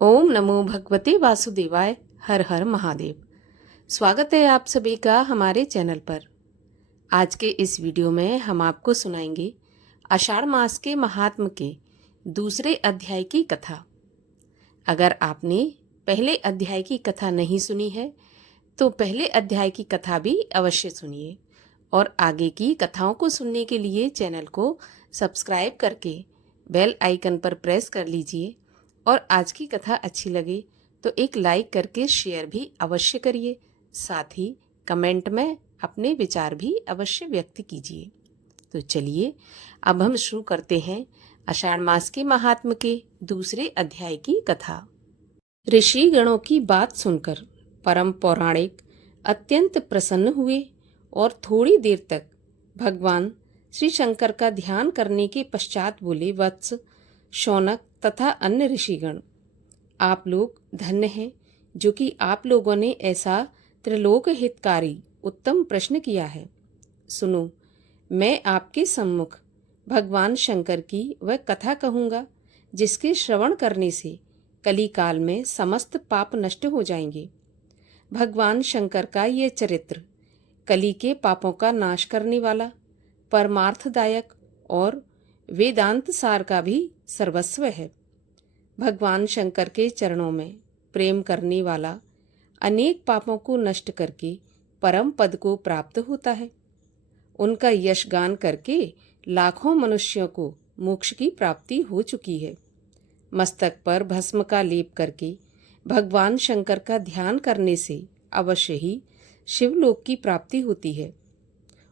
ओम नमो भगवते वासुदेवाय। हर हर महादेव। स्वागत है आप सभी का हमारे चैनल पर। आज के इस वीडियो में हम आपको सुनाएंगे आषाढ़ मास के महात्म के दूसरे अध्याय की कथा। अगर आपने पहले अध्याय की कथा नहीं सुनी है तो पहले अध्याय की कथा भी अवश्य सुनिए और आगे की कथाओं को सुनने के लिए चैनल को सब्सक्राइब करके बेल आइकन पर प्रेस कर लीजिए और आज की कथा अच्छी लगे तो एक लाइक करके शेयर भी अवश्य करिए। साथ ही कमेंट में अपने विचार भी अवश्य व्यक्त कीजिए। तो चलिए अब हम शुरू करते हैं आषाढ़ मास के महात्म के दूसरे अध्याय की कथा। ऋषि गणों की बात सुनकर परम पौराणिक अत्यंत प्रसन्न हुए और थोड़ी देर तक भगवान श्री शंकर का ध्यान करने के पश्चात बोले, वत्स, शौनक तथा अन्य ऋषिगण, आप लोग धन्य हैं जो कि आप लोगों ने ऐसा त्रिलोक हितकारी उत्तम प्रश्न किया है। सुनो, मैं आपके सम्मुख भगवान शंकर की वह कथा कहूँगा जिसके श्रवण करने से कली काल में समस्त पाप नष्ट हो जाएंगे। भगवान शंकर का ये चरित्र कली के पापों का नाश करने वाला, परमार्थदायक और वेदांत सार का भी सर्वस्व है। भगवान शंकर के चरणों में प्रेम करने वाला अनेक पापों को नष्ट करके परम पद को प्राप्त होता है। उनका यशगान करके लाखों मनुष्यों को मोक्ष की प्राप्ति हो चुकी है। मस्तक पर भस्म का लेप करके भगवान शंकर का ध्यान करने से अवश्य ही शिवलोक की प्राप्ति होती है।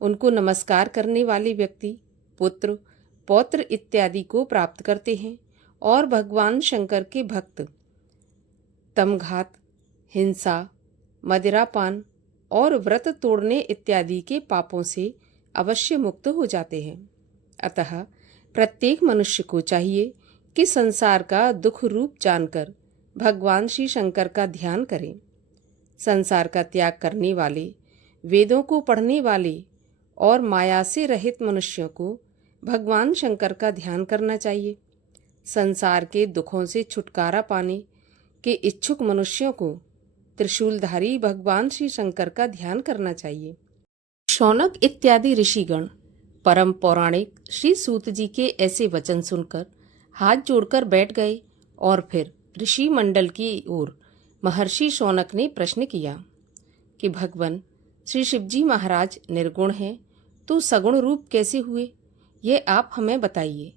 उनको नमस्कार करने वाले व्यक्ति पुत्र, पौत्र इत्यादि को प्राप्त करते हैं और भगवान शंकर के भक्त तमघात, हिंसा, मदिरापान और व्रत तोड़ने इत्यादि के पापों से अवश्य मुक्त हो जाते हैं। अतः प्रत्येक मनुष्य को चाहिए कि संसार का दुख रूप जानकर भगवान श्री शंकर का ध्यान करें। संसार का त्याग करने वाले, वेदों को पढ़ने वाले और माया से रहित मनुष्यों को भगवान शंकर का ध्यान करना चाहिए। संसार के दुखों से छुटकारा पाने के इच्छुक मनुष्यों को त्रिशूलधारी भगवान श्री शंकर का ध्यान करना चाहिए। शौनक इत्यादि ऋषिगण परम पौराणिक श्री सूत जी के ऐसे वचन सुनकर हाथ जोड़कर बैठ गए और फिर ऋषि मंडल की ओर महर्षि शौनक ने प्रश्न किया कि भगवान श्री शिवजी महाराज निर्गुण हैं तो सगुण रूप कैसे हुए, ये आप हमें बताइए।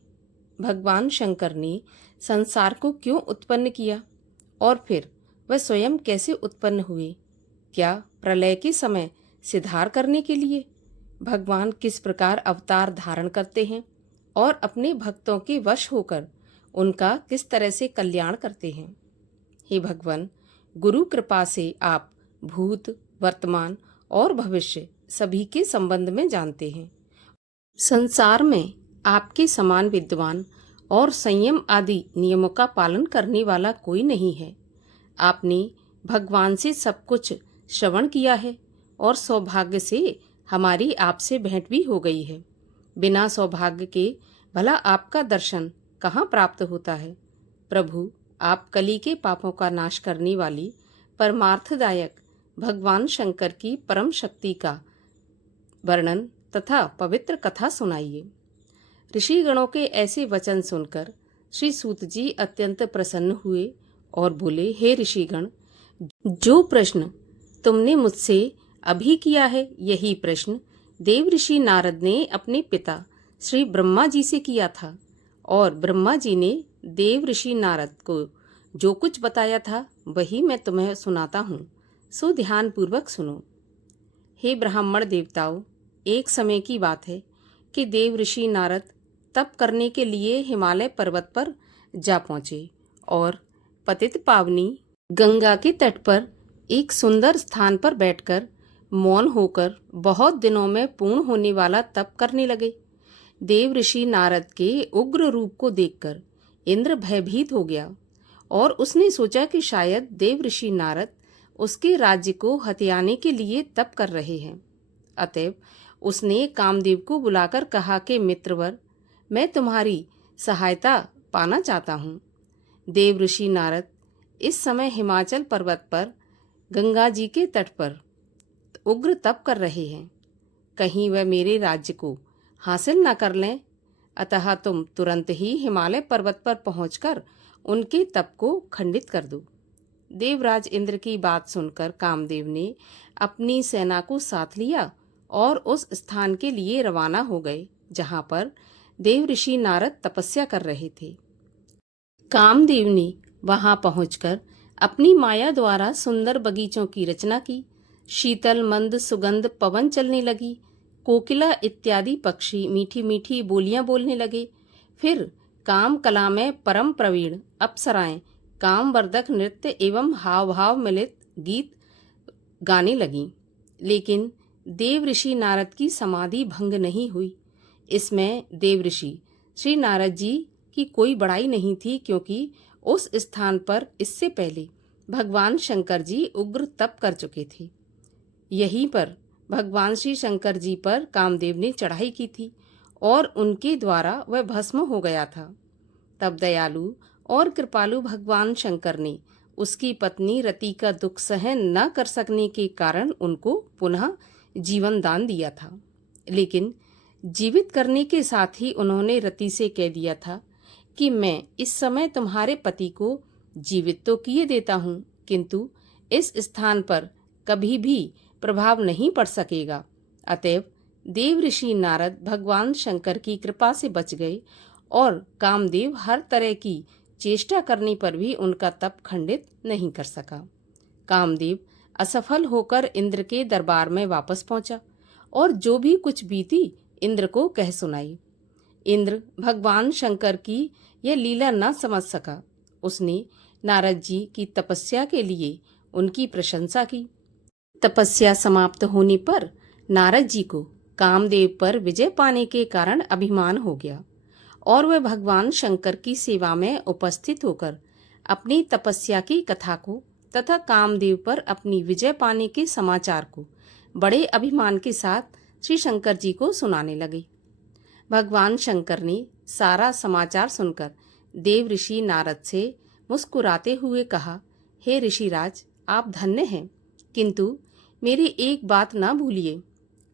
भगवान शंकर ने संसार को क्यों उत्पन्न किया और फिर वह स्वयं कैसे उत्पन्न हुए? क्या प्रलय के समय सिधार करने के लिए? भगवान किस प्रकार अवतार धारण करते हैं और अपने भक्तों के वश होकर उनका किस तरह से कल्याण करते हैं? हे भगवान, गुरु कृपा से आप भूत, वर्तमान और भविष्य सभी के संबंध में जानते हैं। संसार में आपके समान विद्वान और संयम आदि नियमों का पालन करने वाला कोई नहीं है। आपने भगवान से सब कुछ श्रवण किया है और सौभाग्य से हमारी आपसे भेंट भी हो गई है। बिना सौभाग्य के भला आपका दर्शन कहाँ प्राप्त होता है? प्रभु, आप कली के पापों का नाश करने वाली परमार्थदायक भगवान शंकर की परम शक्ति का वर्णन तथा पवित्र कथा सुनाइए। ऋषिगणों के ऐसे वचन सुनकर श्री सूत जी अत्यंत प्रसन्न हुए और बोले, हे ऋषिगण, जो प्रश्न तुमने मुझसे अभी किया है यही प्रश्न देव ऋषि नारद ने अपने पिता श्री ब्रह्मा जी से किया था और ब्रह्मा जी ने देव ऋषि नारद को जो कुछ बताया था वही मैं तुम्हें सुनाता हूँ, सो ध्यान पूर्वक सुनो। हे ब्राह्मण देवताओं, एक समय की बात है कि देव ऋषि नारद तप करने के लिए हिमालय पर्वत पर जा पहुँचे और पतित पावनी गंगा के तट पर एक सुंदर स्थान पर बैठकर मौन होकर बहुत दिनों में पूर्ण होने वाला तप करने लगे। देव ऋषि नारद के उग्र रूप को देखकर इंद्र भयभीत हो गया और उसने सोचा कि शायद देव ऋषि नारद उसके राज्य को हथियाने के लिए तप कर रहे हैं। अतएव उसने कामदेव को बुलाकर कहा कि मित्रवर, मैं तुम्हारी सहायता पाना चाहता हूँ। देव ऋषि नारद इस समय हिमाचल पर्वत पर गंगा जी के तट पर उग्र तप कर रहे हैं। कहीं वह मेरे राज्य को हासिल न कर लें, अतः तुम तुरंत ही हिमालय पर्वत पर पहुंचकर उनके तप को खंडित कर दो। देवराज इंद्र की बात सुनकर कामदेव ने अपनी सेना को साथ लिया और उस स्थान के लिए रवाना हो गए जहां पर देव ऋषि नारद तपस्या कर रहे थे। कामदेव ने वहां पहुंचकर अपनी माया द्वारा सुंदर बगीचों की रचना की। शीतल मंद सुगंध पवन चलने लगी। कोकिला इत्यादि पक्षी मीठी मीठी बोलियां बोलने लगे। फिर काम कला में परम प्रवीण अप्सराएं कामवर्धक नृत्य एवं हाव भाव मिलित गीत गाने लगीं। लेकिन देव ऋषि नारद की समाधि भंग नहीं हुई। इसमें देव ऋषि श्री नारद जी की कोई बड़ाई नहीं थी, क्योंकि उस स्थान पर इससे पहले भगवान शंकर जी उग्र तप कर चुके थे। यहीं पर भगवान श्री शंकर जी पर कामदेव ने चढ़ाई की थी और उनके द्वारा वह भस्म हो गया था। तब दयालु और कृपालु भगवान शंकर ने उसकी पत्नी रति का दुख सहन न कर सकने के कारण उनको पुनः जीवन दान दिया था। लेकिन जीवित करने के साथ ही उन्होंने रति से कह दिया था कि मैं इस समय तुम्हारे पति को जीवित तो किए देता हूँ, किंतु इस स्थान पर कभी भी प्रभाव नहीं पड़ सकेगा। अतएव देव ऋषि नारद भगवान शंकर की कृपा से बच गए और कामदेव हर तरह की चेष्टा करने पर भी उनका तप खंडित नहीं कर सका। कामदेव असफल होकर इंद्र के दरबार में वापस पहुंचा और जो भी कुछ बीती इंद्र को कह सुनाई। इंद्र भगवान शंकर की यह लीला न समझ सका। उसने नारद जी की तपस्या के लिए उनकी प्रशंसा की। तपस्या समाप्त होने पर नारद जी को कामदेव पर विजय पाने के कारण अभिमान हो गया और वह भगवान शंकर की सेवा में उपस्थित होकर अपनी तपस्या की कथा को तथा कामदेव पर अपनी विजय पाने के समाचार को बड़े अभिमान के साथ श्री शंकर जी को सुनाने लगे। भगवान शंकर ने सारा समाचार सुनकर देव ऋषि नारद से मुस्कुराते हुए कहा, हे ऋषिराज, आप धन्य हैं, किंतु मेरी एक बात ना भूलिए।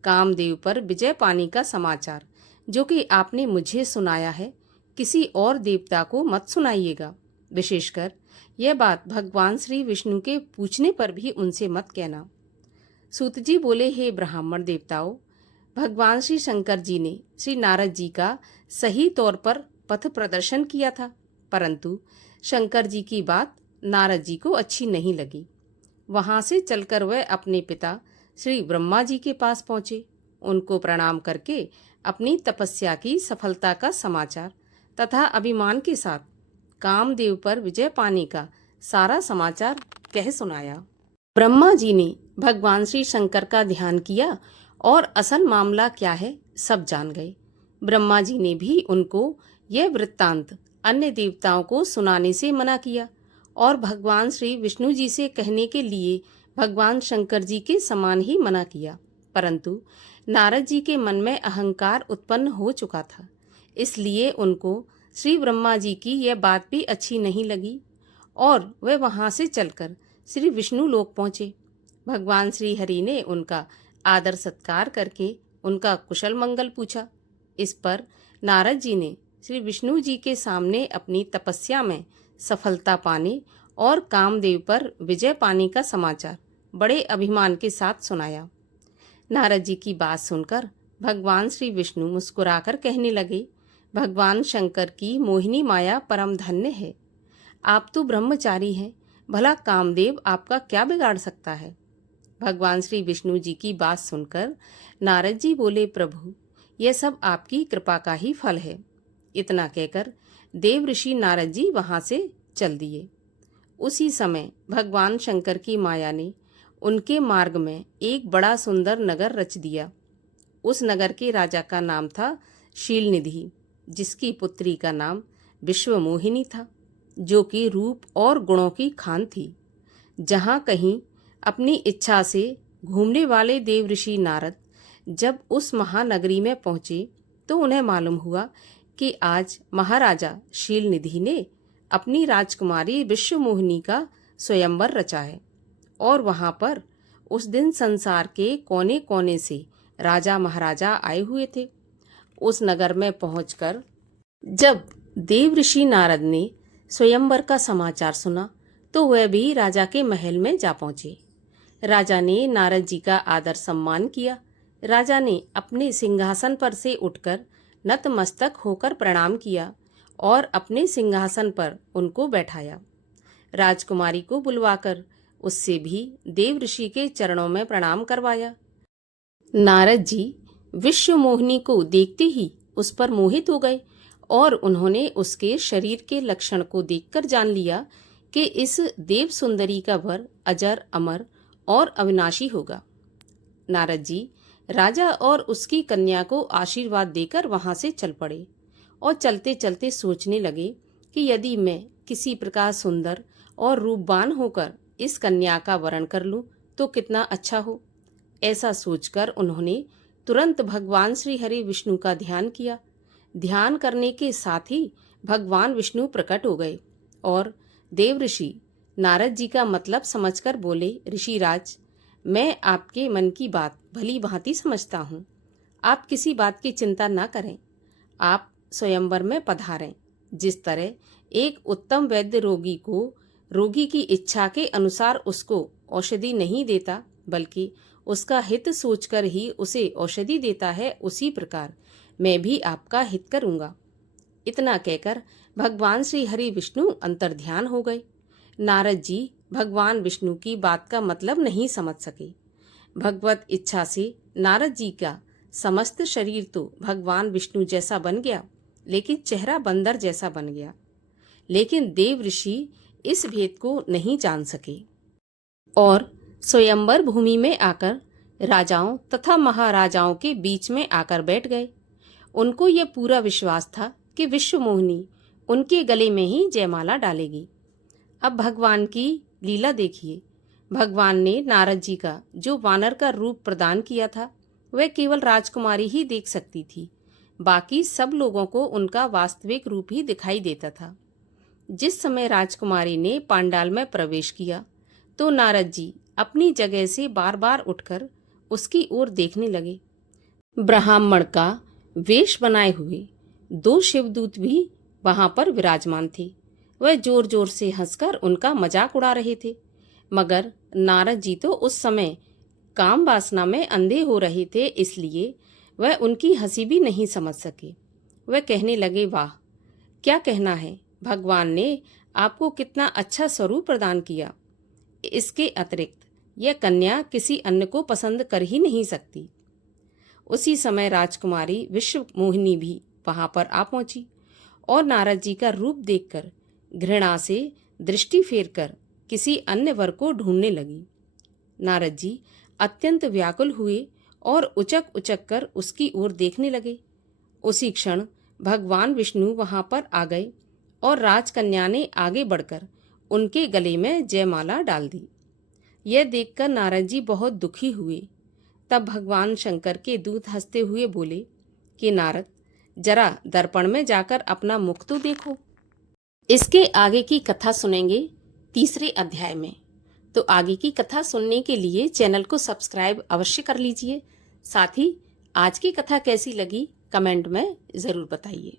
कामदेव पर विजय पाने का समाचार जो कि आपने मुझे सुनाया है, किसी और देवता को मत सुनाइएगा। विशेषकर यह बात भगवान श्री विष्णु के पूछने पर भी उनसे मत कहना। सूत जी बोले, हे ब्राह्मण देवताओं, भगवान श्री शंकर जी ने श्री नारद जी का सही तौर पर पथ प्रदर्शन किया था, परंतु शंकर जी की बात नारद जी को अच्छी नहीं लगी। वहां से चलकर वह अपने पिता श्री ब्रह्मा जी के पास पहुंचे। उनको प्रणाम करके अपनी तपस्या की सफलता का समाचार तथा अभिमान के साथ कामदेव पर विजय पाने का सारा समाचार कह सुनाया। ब्रह्मा जी ने भगवान श्री शंकर का ध्यान किया और असल मामला क्या है सब जान गए। ब्रह्मा जी ने भी उनको यह वृत्तांत अन्य देवताओं को सुनाने से मना किया और भगवान श्री विष्णु जी से कहने के लिए भगवान शंकर जी के समान ही मना किया, परंतु नारद जी के मन में अहंकार उत्पन्न हो चुका था, इसलिए उनको श्री ब्रह्मा जी की यह बात भी अच्छी नहीं लगी और वे वहां से चलकर श्री विष्णु लोक पहुंचे। भगवान श्री हरि ने उनका आदर सत्कार करके उनका कुशल मंगल पूछा। इस पर नारद जी ने श्री विष्णु जी के सामने अपनी तपस्या में सफलता पाने और कामदेव पर विजय पाने का समाचार बड़े अभिमान के साथ सुनाया। नारद जी की बात सुनकर भगवान श्री विष्णु मुस्कुराकर कहने लगे, भगवान शंकर की मोहिनी माया परम धन्य है। आप तो ब्रह्मचारी हैं, भला कामदेव आपका क्या बिगाड़ सकता है। भगवान श्री विष्णु जी की बात सुनकर नारद जी बोले, प्रभु, यह सब आपकी कृपा का ही फल है। इतना कहकर देव ऋषि नारद जी वहां से चल दिए। उसी समय भगवान शंकर की माया ने उनके मार्ग में एक बड़ा सुंदर नगर रच दिया। उस नगर के राजा का नाम था शीलनिधि, जिसकी पुत्री का नाम विश्वमोहिनी था, जो कि रूप और गुणों की खान थी। जहाँ कहीं अपनी इच्छा से घूमने वाले देव ऋषि नारद जब उस महानगरी में पहुंचे तो उन्हें मालूम हुआ कि आज महाराजा शीलनिधि ने अपनी राजकुमारी विश्वमोहिनी का स्वयंवर रचा है और वहां पर उस दिन संसार के कोने कोने से राजा महाराजा आए हुए थे। उस नगर में पहुंचकर जब देव ऋषि नारद ने स्वयंवर का समाचार सुना तो वह भी राजा के महल में जा पहुंचे। राजा ने नारद जी का आदर सम्मान किया। राजा ने अपने सिंहासन पर से उठकर नतमस्तक होकर प्रणाम किया और अपने सिंहासन पर उनको बैठाया। राजकुमारी को बुलवाकर उससे भी देव ऋषि के चरणों में प्रणाम करवाया। नारद जी विश्वमोहिनी को देखते ही उस पर मोहित हो गए और उन्होंने उसके शरीर के लक्षण को देखकर जान लिया कि इस देव सुंदरी का वर अजर अमर और अविनाशी होगा। नारद जी राजा और उसकी कन्या को आशीर्वाद देकर वहां से चल पड़े और चलते चलते सोचने लगे कि यदि मैं किसी प्रकार सुंदर और रूपवान होकर इस कन्या का वरण कर लूं तो कितना अच्छा हो। ऐसा सोचकर उन्होंने तुरंत भगवान श्री हरि विष्णु का ध्यान किया। ध्यान करने के साथ ही भगवान विष्णु प्रकट हो गए और देव ऋषि नारद जी का मतलब समझकर बोले, ऋषिराज, मैं आपके मन की बात भली भांति समझता हूँ। आप किसी बात की चिंता न करें। आप स्वयंवर में पधारें। जिस तरह एक उत्तम वैद्य रोगी को रोगी की इच्छा के अनुसार उसको औषधि नहीं देता बल्कि उसका हित सोचकर ही उसे औषधि देता है, उसी प्रकार मैं भी आपका हित करूंगा। इतना कहकर भगवान श्री हरि विष्णु अंतर्ध्यान हो गए। नारद जी भगवान विष्णु की बात का मतलब नहीं समझ सके। भगवत इच्छा से नारद जी का समस्त शरीर तो भगवान विष्णु जैसा बन गया, लेकिन चेहरा बंदर जैसा बन गया। लेकिन देव ऋषि इस भेद को नहीं जान सके और स्वयंवर भूमि में आकर राजाओं तथा महाराजाओं के बीच में आकर बैठ गए। उनको यह पूरा विश्वास था कि विश्वमोहिनी उनके गले में ही जयमाला डालेगी। अब भगवान की लीला देखिए। भगवान ने नारद जी का जो वानर का रूप प्रदान किया था वह केवल राजकुमारी ही देख सकती थी। बाकी सब लोगों को उनका वास्तविक रूप ही दिखाई देता था। जिस समय राजकुमारी ने पांडाल में प्रवेश किया तो नारद जी अपनी जगह से बार बार उठकर उसकी ओर देखने लगे। ब्राह्मण का वेश बनाए हुए 2 शिवदूत भी वहां पर विराजमान थे। वह जोर जोर से हंसकर उनका मजाक उड़ा रहे थे, मगर नारद जी तो उस समय काम वासना में अंधे हो रहे थे, इसलिए वह उनकी हंसी भी नहीं समझ सके। वह कहने लगे, वाह, क्या कहना है, भगवान ने आपको कितना अच्छा स्वरूप प्रदान किया। इसके अतिरिक्त यह कन्या किसी अन्य को पसंद कर ही नहीं सकती। उसी समय राजकुमारी विश्वमोहिनी भी वहां पर आ पहुंची और नारद जी का रूप देखकर घृणा से दृष्टि फेरकर किसी अन्य वर को ढूंढने लगी। नारद जी अत्यंत व्याकुल हुए और उचक उचक कर उसकी ओर देखने लगे। उसी क्षण भगवान विष्णु वहां पर आ गए और राजकन्या ने आगे बढ़कर उनके गले में जयमाला डाल दी। यह देखकर नारद जी बहुत दुखी हुए। तब भगवान शंकर के दूत हंसते हुए बोले कि नारद, जरा दर्पण में जाकर अपना मुख तो देखो। इसके आगे की कथा सुनेंगे 3 अध्याय में। तो आगे की कथा सुनने के लिए चैनल को सब्सक्राइब अवश्य कर लीजिए। साथ ही आज की कथा कैसी लगी कमेंट में ज़रूर बताइए।